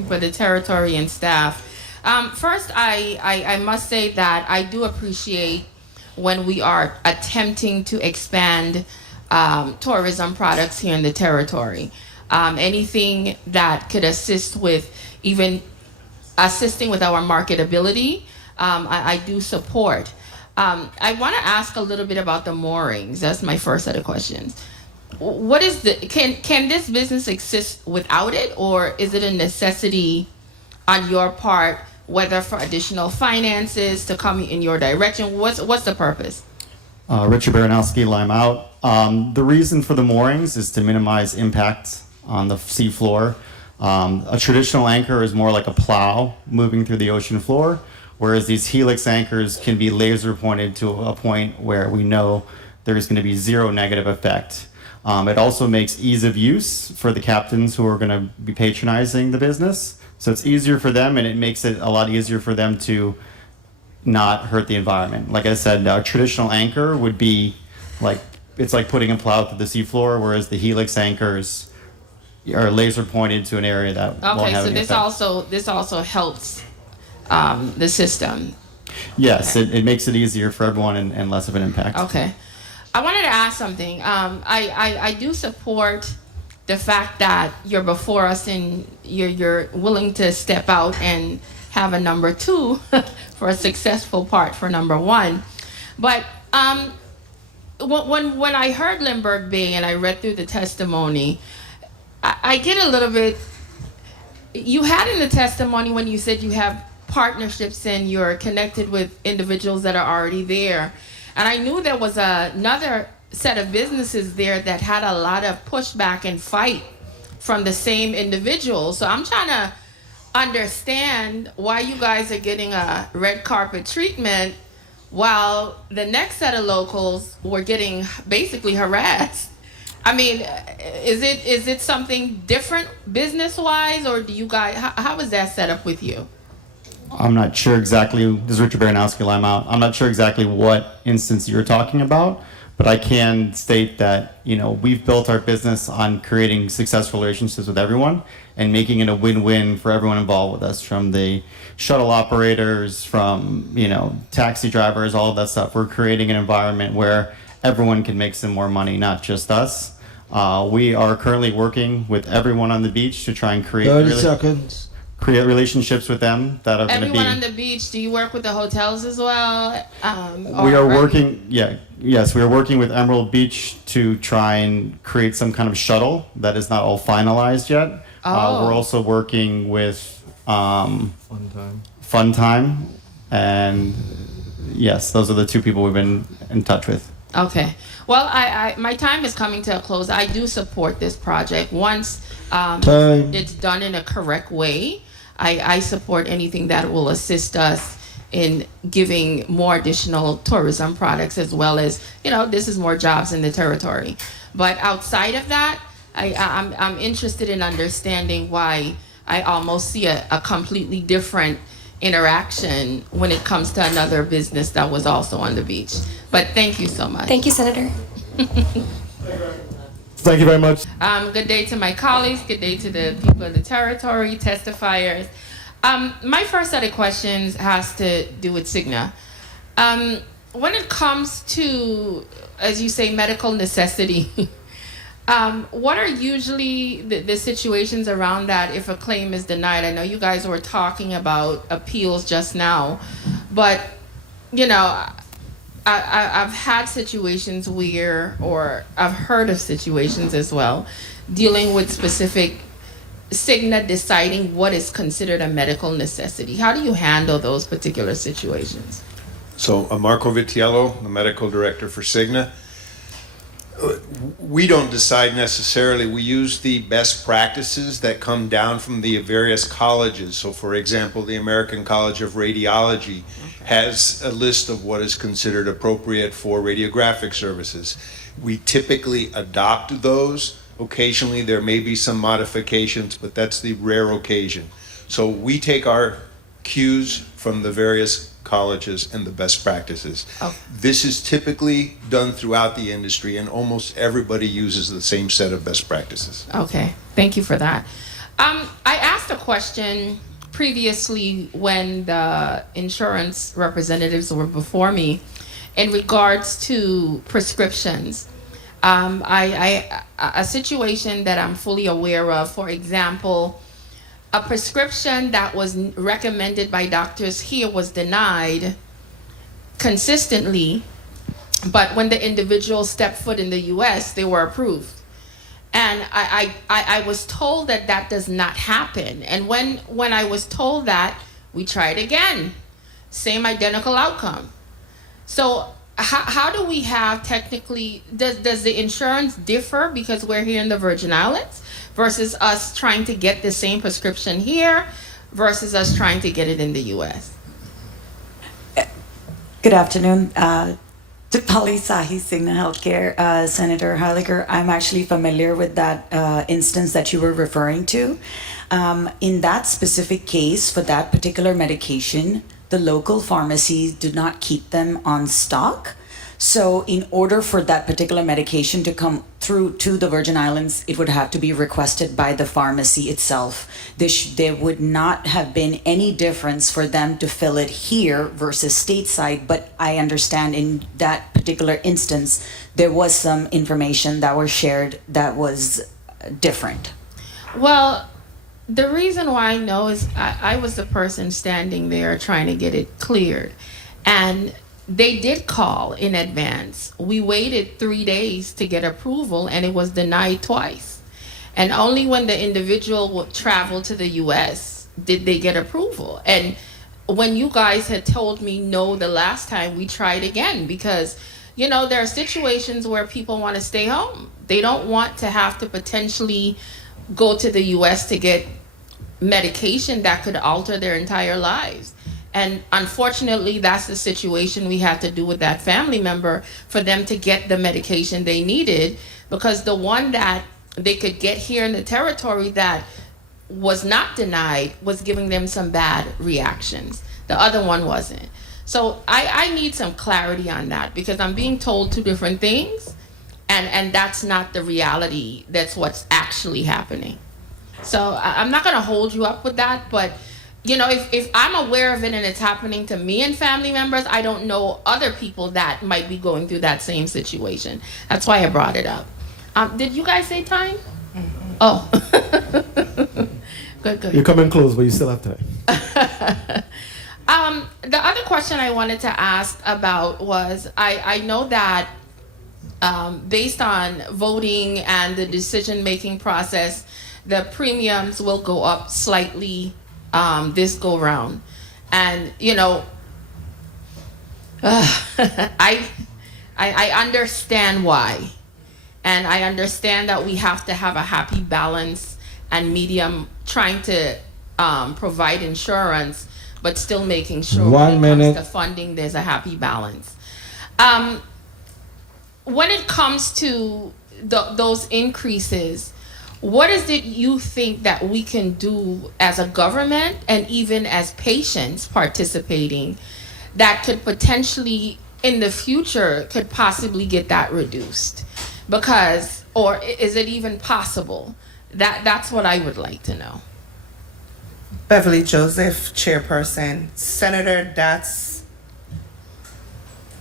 for the territory and staff. First, I must say that I do appreciate when we are attempting to expand tourism products here in the territory. Anything that could assist with even assisting with our marketability, I do support. I want to ask a little bit about the moorings. That's my first set of questions. What is the can this business exist without it, or is it a necessity on your part, whether for additional finances to come in your direction? What's the purpose? Richard Baranowski, Lime Out. The reason for the moorings is to minimize impact on the seafloor. A traditional anchor is more like a plow moving through the ocean floor, whereas these helix anchors can be laser pointed to a point where we know there's going to be zero negative effect. It also makes ease of use for the captains who are going to be patronizing the business. So it's easier for them, and it makes it a lot easier for them to not hurt the environment. Like I said, a traditional anchor would be like, it's like putting a plow through the seafloor, whereas the helix anchors are laser pointed to an area that won't Okay, have so any this also helps the system. Yes, it makes it easier for everyone and less of an impact. Okay. I wanted to ask something. I do support the fact that you're before us and you're willing to step out and have a number two for a successful part for number one. But when I heard Lindbergh Bay and I read through the testimony, I get a little bit. You had in the testimony when you said you have partnerships and you're connected with individuals that are already there. And I knew there was another set of businesses there that had a lot of pushback and fight from the same individuals. So I'm trying to understand why you guys are getting a red carpet treatment while the next set of locals were getting basically harassed. I mean, is it something different business-wise, or do you guys, how is that set up with you? I'm not sure exactly, this is Richard Baranowski, Lime Out. I'm not sure exactly what instance you're talking about, but I can state that, we've built our business on creating successful relationships with everyone and making it a win-win for everyone involved with us, from the shuttle operators, from, taxi drivers, all of that stuff. We're creating an environment where everyone can make some more money, not just us. We are currently working with everyone on the beach to try and create 30 seconds. create relationships with them that are going to be. Everyone on the beach, do you work with the hotels as well? We are working, yes, we are working with Emerald Beach to try and create some kind of shuttle that is not all finalized yet. We're also working with Fun Time, and yes, those are the two people we've been in touch with. Okay. Well, my time is coming to a close. I do support this project. Once it's done in a correct way, I support anything that will assist us in giving more additional tourism products, as well as, this is more jobs in the territory. But outside of that, I'm interested in understanding why I almost see a completely different interaction when it comes to another business that was also on the beach. But thank you so much. Thank you, Senator. Thank you very much. Good day to my colleagues. Good day to the people of the territory, testifiers. My first set of questions has to do with Cigna. When it comes to, as you say, medical necessity, what are usually the situations around that if a claim is denied? I know you guys were talking about appeals just now, but, I've had situations where, or I've heard of situations as well, dealing with specific Cigna deciding what is considered a medical necessity. How do you handle those particular situations? So, Marco Vitiello, the medical director for Cigna. We don't decide necessarily. We use the best practices that come down from the various colleges. So, for example, the American College of Radiology has a list of what is considered appropriate for radiographic services. We typically adopt those. Occasionally, there may be some modifications, but that's the rare occasion. So we take our cues from the various colleges and the best practices. Oh. This is typically done throughout the industry, and almost everybody uses the same set of best practices. Okay, thank you for that. I asked a question previously when the insurance representatives were before me in regards to prescriptions. A situation that I'm fully aware of, for example, a prescription that was recommended by doctors here was denied consistently, but when the individual stepped foot in the US, they were approved. And I was told that that does not happen. And when I was told that, we tried again. Same identical outcome. So how do we have technically, does the insurance differ because we're here in the Virgin Islands versus us trying to get the same prescription here versus us trying to get it in the US? Good afternoon. Polly Sahi, Cigna Healthcare, Senator Heiliger. I'm actually familiar with that instance that you were referring to. In that specific case, for that particular medication, the local pharmacies do not keep them on stock. So in order for that particular medication to come through to the Virgin Islands, it would have to be requested by the pharmacy itself. There would not have been any difference for them to fill it here versus stateside, but I understand in that particular instance, there was some information that was shared that was different. Well, the reason why I know is I was the person standing there trying to get it cleared. And they did call in advance. We waited 3 days to get approval and it was denied twice. And only when the individual would travel to the US did they get approval. And when you guys had told me no the last time, we tried again because, you know, there are situations where people want to stay home. They don't want to have to potentially go to the US to get medication that could alter their entire lives. And unfortunately, that's the situation we had to do with that family member for them to get the medication they needed, because the one that they could get here in the territory that was not denied was giving them some bad reactions. The other one wasn't. So I need some clarity on that because I'm being told two different things and that's not the reality. That's what's actually happening. So I'm not going to hold you up with that, but you know, if I'm aware of it and it's happening to me and family members, I don't know other people that might be going through that same situation. That's why I brought it up. Did you guys say time? Mm-hmm. Oh. Good. You're coming close, but you still have time. The other question I wanted to ask about was, I know that based on voting and the decision-making process, the premiums will go up slightly this go round. And you know, I understand why, and I understand that we have to have a happy balance and medium, trying to provide insurance but still making sure when it comes to funding there's a happy balance. When it comes to those increases, what is it you think that we can do as a government and even as patients participating that could potentially in the future could possibly get that reduced? Because, or is it even possible? That's what I would like to know. Beverly Joseph, chairperson. Senator, that's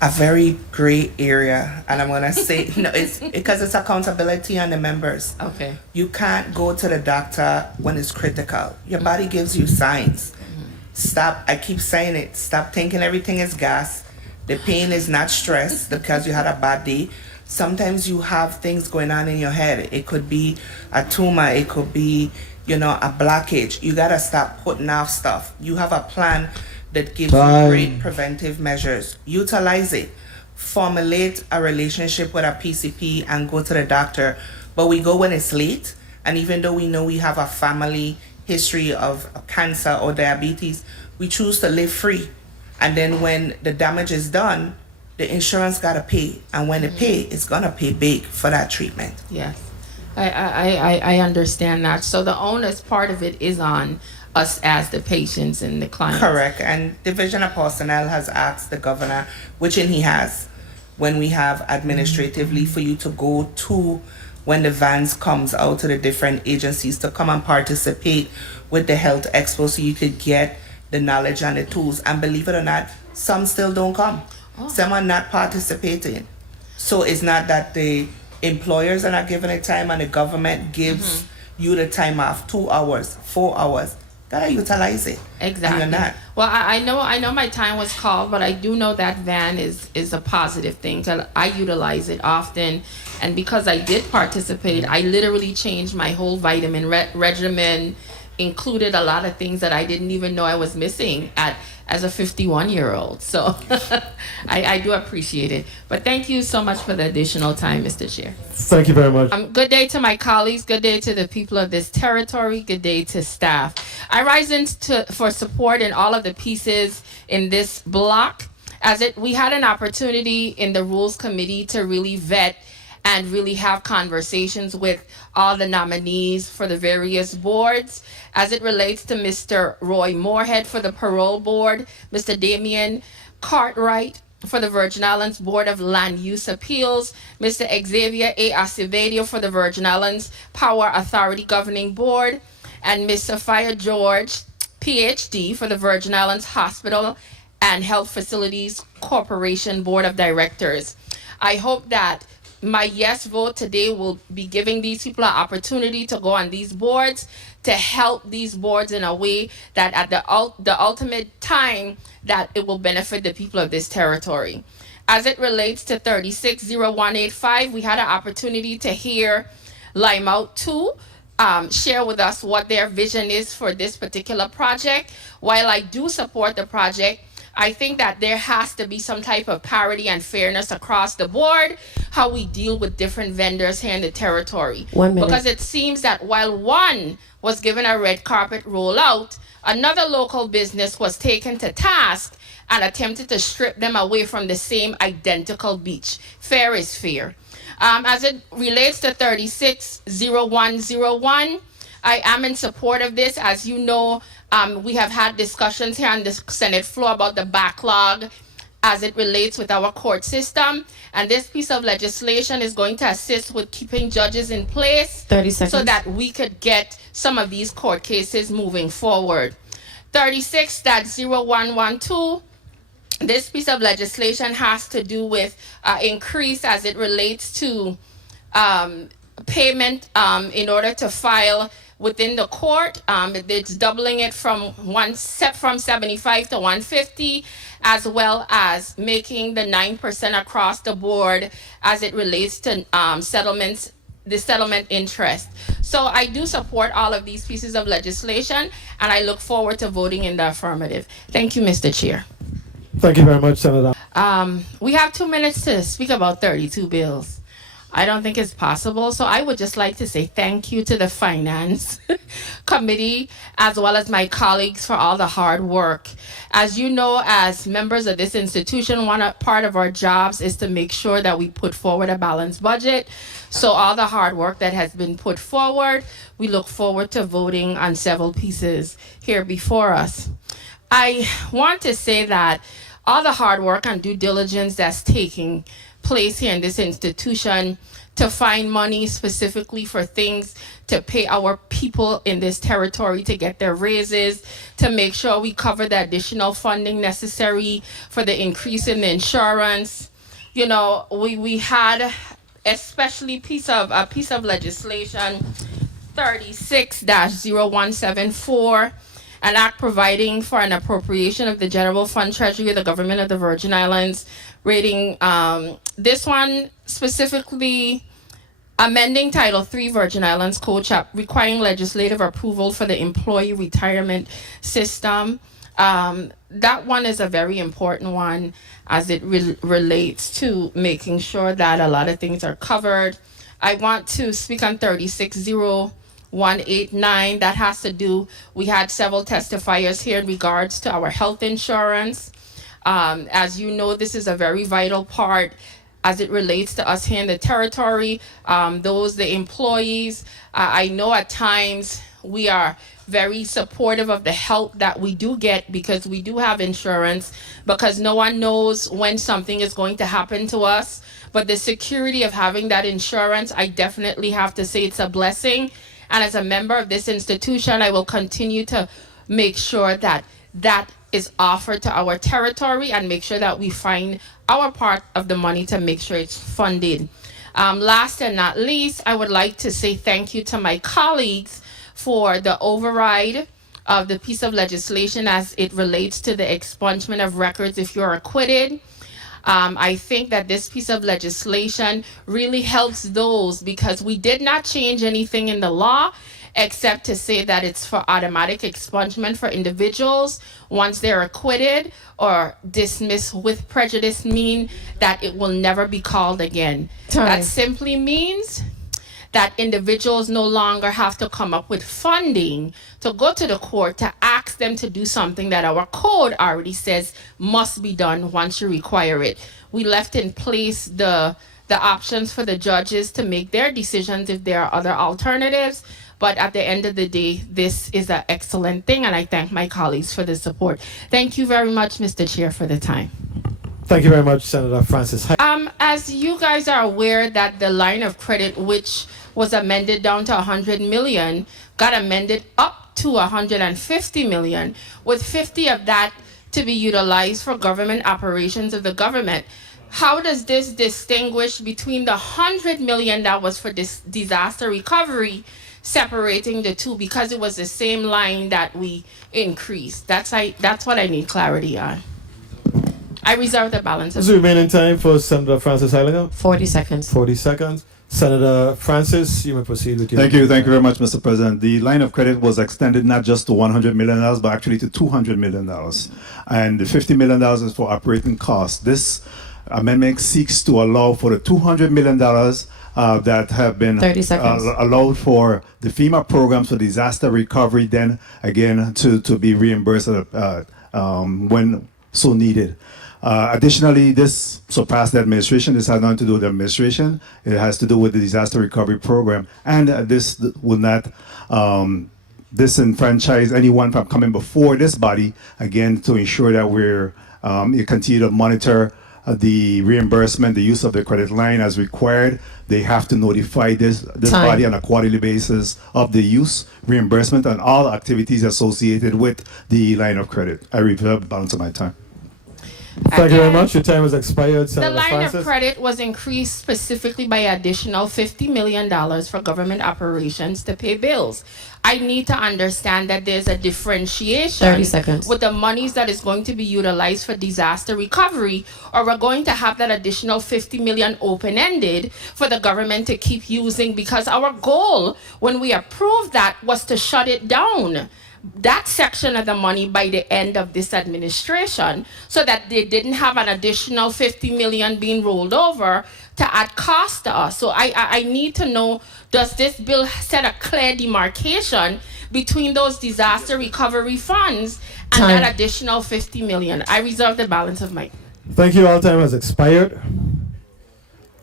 a very gray area, and I'm gonna say no, it's because it's accountability on the members. Okay. You can't go to the doctor when it's critical. Your body gives you signs. Stop, I keep saying it, stop thinking everything is gas. The pain is not stress because you had a bad day. Sometimes you have things going on in your head. It could be a tumor, it could be, you know, a blockage. You gotta stop putting off stuff. You have a plan that gives you great preventive measures. Utilize it. Formulate a relationship with a PCP and go to the doctor. But we go when it's late, and even though we know we have a family history of cancer or diabetes, we choose to live free. And then when the damage is done, the insurance gotta pay. And when it pay, it's gonna pay big for that treatment. Yes. I understand that. So the onus part of it is on us as the patients and the clients. Correct. And Division of Personnel has asked the governor, which he has, when we have administratively for you to go to when the vans comes out to the different agencies to come and participate with the health expo so you could get the knowledge and the tools. And believe it or not, some still don't come. Some are not participating. So it's not that the employers are not giving it time and the government gives you the time off, 2 hours, 4 hours. Gotta utilize it. Exactly. And you're not. Well, I know my time was called, but I do know that van is a positive thing. 'Cause I utilize it often, and because I did participate, I literally changed my whole vitamin regimen, included a lot of things that I didn't even know I was missing as a 51-year-old. So I do appreciate it. But thank you so much for the additional time, Mr. Chair. Thank you very much. Good day to my colleagues. Good day to the people of this territory. Good day to staff. I rise for support in all of the pieces in this block. We had an opportunity in the Rules Committee to really vet and really have conversations with all the nominees for the various boards. As it relates to Mr. Roy Moorhead for the Parole Board, Mr. Damian Cartwright for the Virgin Islands Board of Land Use Appeals, Mr. Xavier A. Acevedo for the Virgin Islands Power Authority Governing Board, and Ms. Sophia George, PhD, for the Virgin Islands Hospital and Health Facilities Corporation Board of Directors. I hope that my yes vote today will be giving these people an opportunity to go on these boards, to help these boards in a way that at the ultimate time that it will benefit the people of this territory. As it relates to 360185, we had an opportunity to hear Limeout 2 share with us what their vision is for this particular project. While I do support the project, I think that there has to be some type of parity and fairness across the board, how we deal with different vendors here in the territory. 1 minute. Because it seems that while one was given a red carpet rollout, another local business was taken to task and attempted to strip them away from the same identical beach. Fair is fair. As it relates to 360101, I am in support of this. As you know, we have had discussions here on the Senate floor about the backlog as it relates with our court system. And this piece of legislation is going to assist with keeping judges in place 30 seconds. so that we could get some of these court cases moving forward. 36.0112, this piece of legislation has to do with increase as it relates to payment in order to file within the court. It's doubling it from 75 to 150, as well as making the 9% across the board as it relates to settlements, the settlement interest. So I do support all of these pieces of legislation, and I look forward to voting in the affirmative. Thank you, Mr. Chair. Thank you very much, Senator. We have 2 minutes to speak about 32 bills. I don't think it's possible. So I would just like to say thank you to the Finance Committee, as well as my colleagues, for all the hard work. As you know, as members of this institution, part of our jobs is to make sure that we put forward a balanced budget. So all the hard work that has been put forward, we look forward to voting on several pieces here before us. I want to say that all the hard work and due diligence that's taking place here in this institution to find money specifically for things to pay our people in this territory to get their raises, to make sure we cover the additional funding necessary for the increase in the insurance. You know, we had especially a piece of legislation 36-0174, an act providing for an appropriation of the General Fund Treasury of the Government of the Virgin Islands, rating this one specifically amending Title III Virgin Islands Code, requiring legislative approval for the employee retirement system. That one is a very important one as it relates to making sure that a lot of things are covered. I want to speak on 360189. That has to do, we had several testifiers here in regards to our health insurance. As you know, this is a very vital part as it relates to us here in the territory. The employees, I know at times we are very supportive of the help that we do get because we do have insurance, because no one knows when something is going to happen to us. But the security of having that insurance, I definitely have to say it's a blessing. And as a member of this institution, I will continue to make sure that that is offered to our territory and make sure that we find our part of the money to make sure it's funded. Last and not least, I would like to say thank you to my colleagues for the override of the piece of legislation as it relates to the expungement of records if you're acquitted. I think that this piece of legislation really helps those because we did not change anything in the law except to say that it's for automatic expungement for individuals once they're acquitted or dismissed with prejudice, mean that it will never be called again. That simply means that individuals no longer have to come up with funding to go to the court to ask them to do something that our code already says must be done once you require it. We left in place the options for the judges to make their decisions if there are other alternatives. But at the end of the day, this is an excellent thing, and I thank my colleagues for the support. Thank you very much, Mr. Chair, for the time. Thank you very much, Senator Francis. As you guys are aware that the line of credit, which was amended down to 100 million, got amended up to 150 million, with 50 of that to be utilized for government operations of the government. How does this distinguish between the 100 million that was for this disaster recovery, separating the two because it was the same line that we increased? That's what I need clarity on. I reserve the balance of This is the remaining time for Senator Francis Heiliger. 40 seconds. 40 seconds. Senator Francis, you may proceed with your... Thank you very much, Mr. President. The line of credit was extended not just to $100 million, but actually to $200 million. And the $50 million is for operating costs. This amendment seeks to allow for the $200 million that have been 30 seconds. allowed for the FEMA programs for disaster recovery, then again to be reimbursed when so needed. Additionally, this surpassed the administration. This has nothing to do with the administration. It has to do with the disaster recovery program. And this will not disenfranchise anyone from coming before this body, again, to ensure that we're you continue to monitor the reimbursement, the use of the credit line as required. They have to notify this body on a quarterly basis of the use, reimbursement, and all activities associated with the line of credit. I reserve the balance of my time. Thank you very Again, much. Your time has expired, the Senator line Francis. of credit was increased specifically by additional $50 million for government operations to pay bills. I need to understand that there's a differentiation 30 seconds. with the monies that is going to be utilized for disaster recovery, or we're going to have that additional $50 million open-ended for the government to keep using, because our goal when we approved that was to shut it down, that section of the money, by the end of this administration, so that they didn't have an additional 50 million being rolled over to add cost to us. So I need to know, does this bill set a clear demarcation between those disaster recovery funds and Time. that additional 50 million? I reserve the balance of my... Thank you. All time has expired.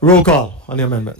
Roll call on the amendment.